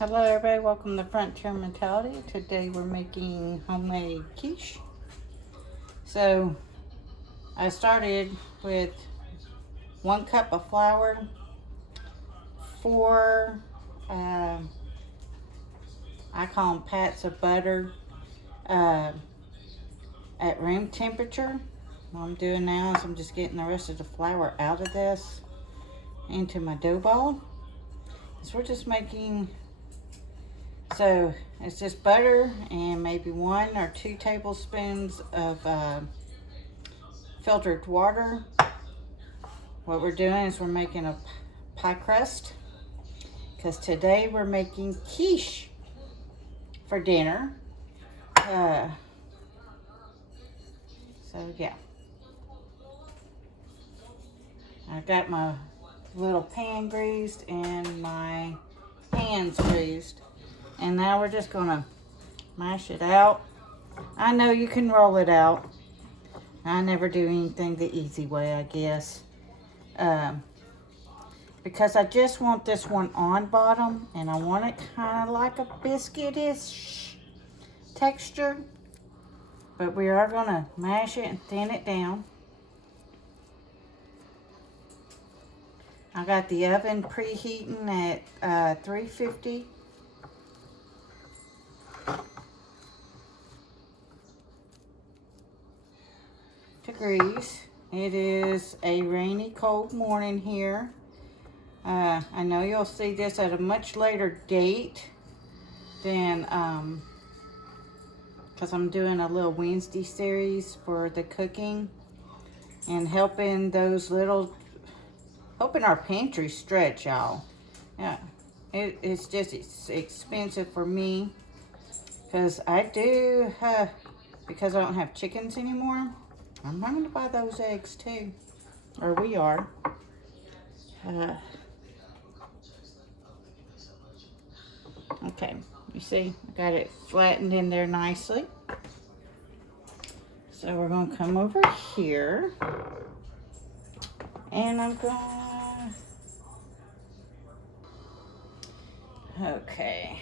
Hello everybody, welcome to Frontier Mentality. Today we're making homemade quiche. So I started with 1 cup of flour, 4 I call them pats of butter at room temperature. What I'm doing now is I'm just getting the rest of the flour out of this into my dough ball. So we're just making, so it's just butter and maybe 1 or 2 tablespoons of filtered water. What we're doing is we're making a pie crust because today we're making quiche for dinner. So yeah, I got my little pan greased and my hands greased, and now we're just gonna mash it out. I know you can roll it out. I never do anything the easy way, I guess, because I just want this one on bottom, and I want it kind of like a biscuitish texture. But we are gonna mash it and thin it down. I got the oven preheating at 350. degrees. It is a rainy, cold morning here. I know you'll see this at a much later date than, because I'm doing a little Wednesday series for the cooking and helping our pantry stretch, y'all. Yeah, it's just expensive for me because because I don't have chickens anymore. I'm having to buy those eggs too, or we are. Okay, you see, I got it flattened in there nicely. So we're gonna come over here, and I'm gonna, okay,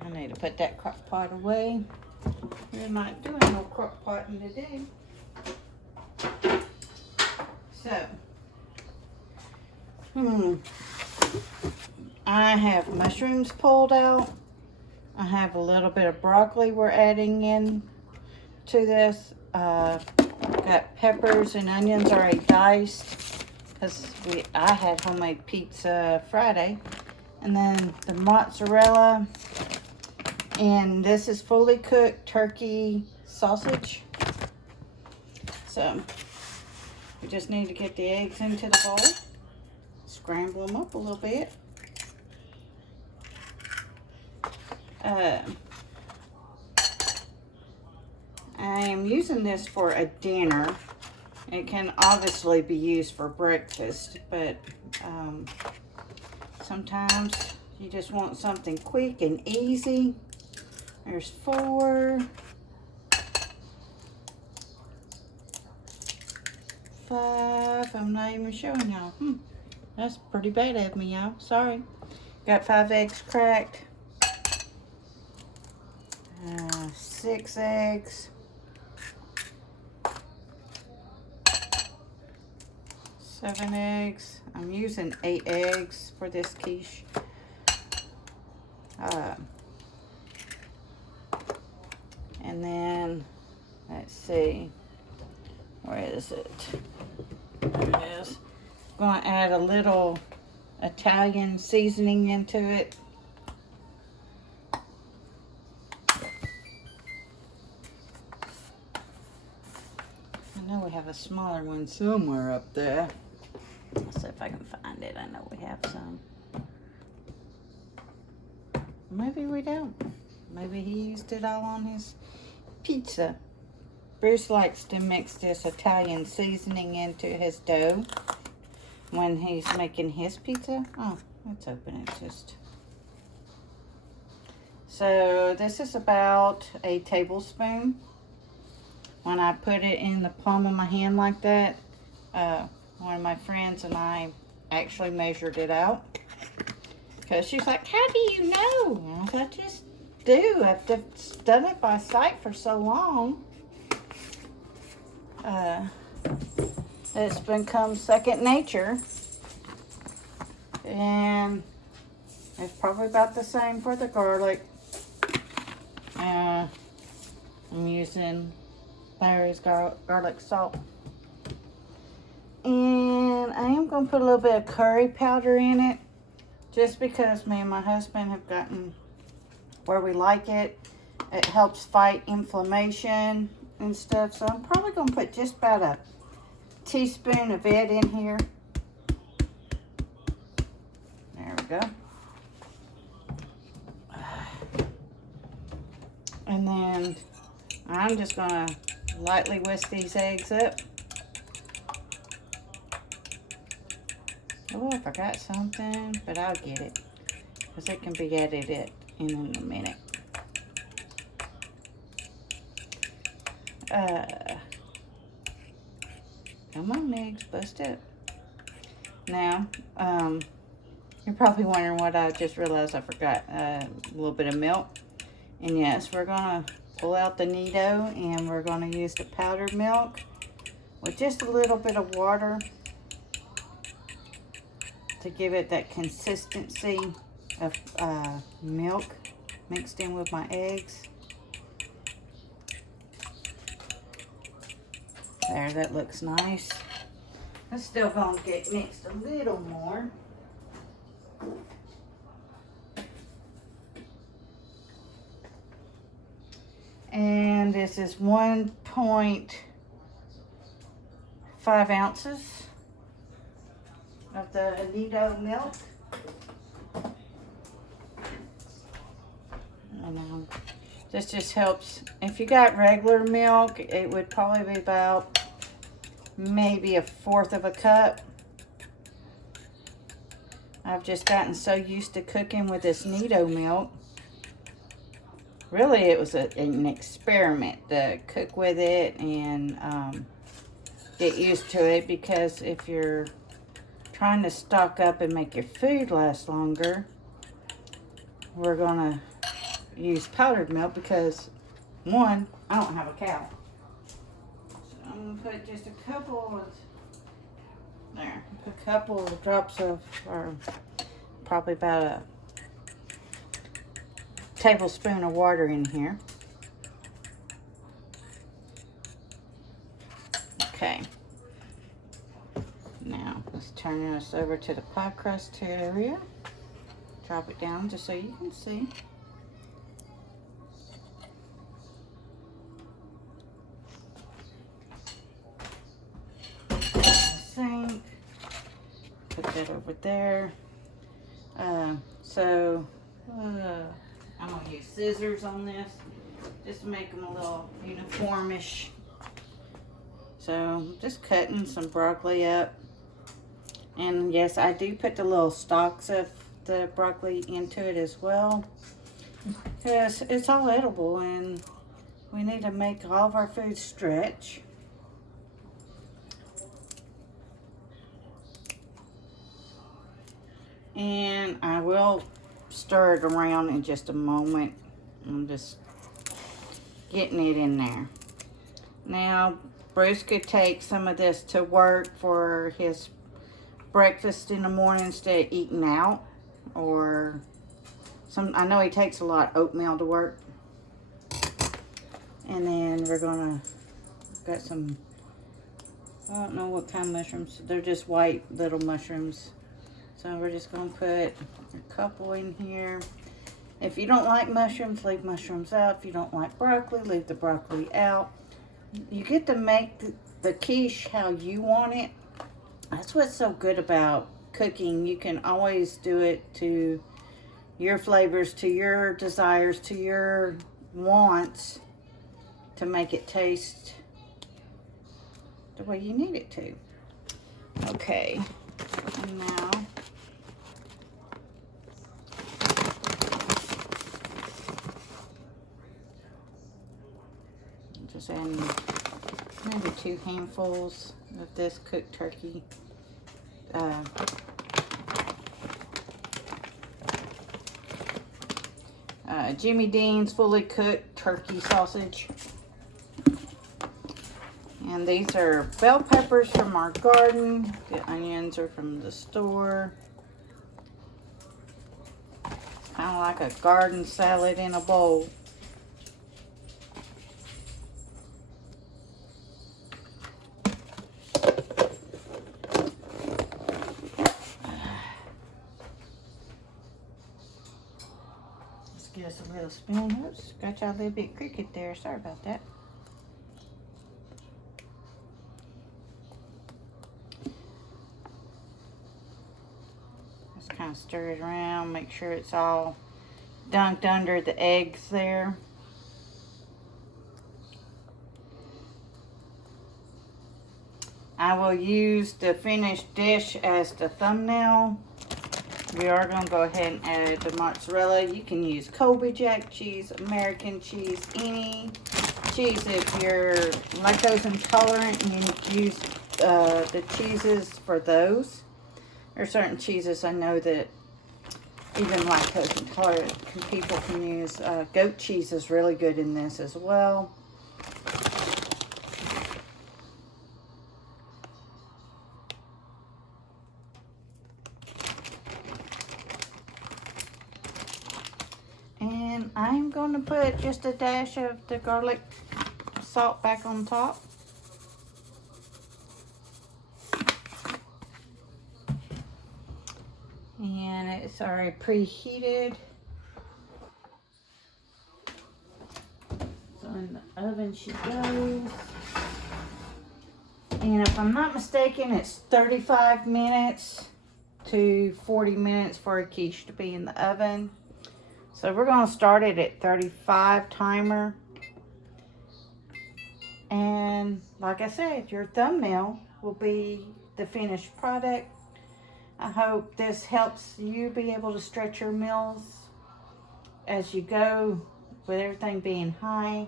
I need to put that crock pot away. We're not doing no crock potting today. So, I have mushrooms pulled out. I have a little bit of broccoli we're adding in to this. Got peppers and onions already diced because I had homemade pizza Friday. And then the mozzarella. And this is fully cooked turkey sausage. So we just need to get the eggs into the bowl. Scramble them up a little bit. I am using this for a dinner. It can obviously be used for breakfast, but sometimes you just want something quick and easy. There's 4, 5, I'm not even showing y'all. That's pretty bad of me, y'all. Sorry. Got 5 eggs cracked. 6 eggs. 7 eggs. I'm using 8 eggs for this quiche. And then, let's see, where is it? There it is. I'm going to add a little Italian seasoning into it. I know we have a smaller one somewhere up there. Let's see if I can find it. I know we have some. Maybe we don't. Maybe he used it all on his pizza. Bruce likes to mix this Italian seasoning into his dough when he's making his pizza. Oh, it's open. It's just... So this is about a tablespoon. When I put it in the palm of my hand like that, one of my friends and I actually measured it out. Because she's like, how do you know? I just do. I've just done it by sight for so long. It's become second nature. And it's probably about the same for the garlic. I'm using Larry's garlic salt. And I am going to put a little bit of curry powder in it. Just because me and my husband have gotten where we like it. It helps fight inflammation and stuff. So I'm probably going to put just about a teaspoon of it in here. There we go. And then I'm just going to lightly whisk these eggs up. Oh, I forgot something, but I'll get it. Because it can be edited in a minute. Come on, eggs, bust up. Now, you're probably wondering what I just realized I forgot. A little bit of milk. And yes, we're going to pull out the Nido and we're going to use the powdered milk with just a little bit of water to give it that consistency of milk mixed in with my eggs. There, that looks nice. I'm still going to get mixed a little more. And this is 1.5 ounces of the Nido milk. And this just helps. If you got regular milk, it would probably be about maybe 1/4 of a cup. I've just gotten so used to cooking with this Nido milk. Really, it was an experiment to cook with it and get used to it, because if you're trying to stock up and make your food last longer, we're gonna use powdered milk because, one, I don't have a cow. So I'm gonna put just a couple of drops of, or probably about a tablespoon of water in here. Okay. Now, let's turn this over to the pie crust area. Drop it down just so you can see. Sink. Put that over there. I'm going to use scissors on this just to make them a little uniformish. So just cutting some broccoli up. And yes, I do put the little stalks of the broccoli into it as well. Because it's all edible and we need to make all of our food stretch. And I will stir it around in just a moment. I'm just getting it in there. Now, Bruce could take some of this to work for his breakfast in the morning instead of eating out. Or I know he takes a lot of oatmeal to work. And then we're gonna, got some, I don't know what kind of mushrooms. They're just white little mushrooms. So we're just going to put a couple in here. If you don't like mushrooms, leave mushrooms out. If you don't like broccoli, leave the broccoli out. You get to make the quiche how you want it. That's what's so good about cooking. You can always do it to your flavors, to your desires, to your wants, to make it taste the way you need it to. Okay, and now just adding maybe 2 handfuls of this cooked turkey. Jimmy Dean's fully cooked turkey sausage. And these are bell peppers from our garden. The onions are from the store. It's kind of like a garden salad in a bowl. Let's give us a little spoon. Oops, got y'all a little bit crooked there. Sorry about that. Kind of stir it around, make sure it's all dunked under the eggs there. I will use the finished dish as the thumbnail. We are going to go ahead and add the mozzarella. You can use Colby Jack cheese, American cheese, any cheese if you're lactose intolerant, and you use the cheeses for those. There are certain cheeses I know that even lactose intolerant people can use. Goat cheese is really good in this as well. And I'm going to put just a dash of the garlic salt back on top. And it's already preheated. So in the oven she goes. And if I'm not mistaken, it's 35 minutes to 40 minutes for a quiche to be in the oven. So we're going to start it at 35 timer. And like I said, your thumbnail will be the finished product. I hope this helps you be able to stretch your meals as you go with everything being high.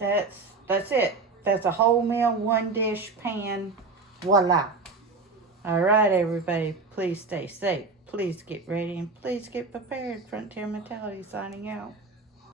That's it. That's a whole meal, one dish, pan, voila. All right, everybody, please stay safe. Please get ready and please get prepared. Frontier Mentality signing out.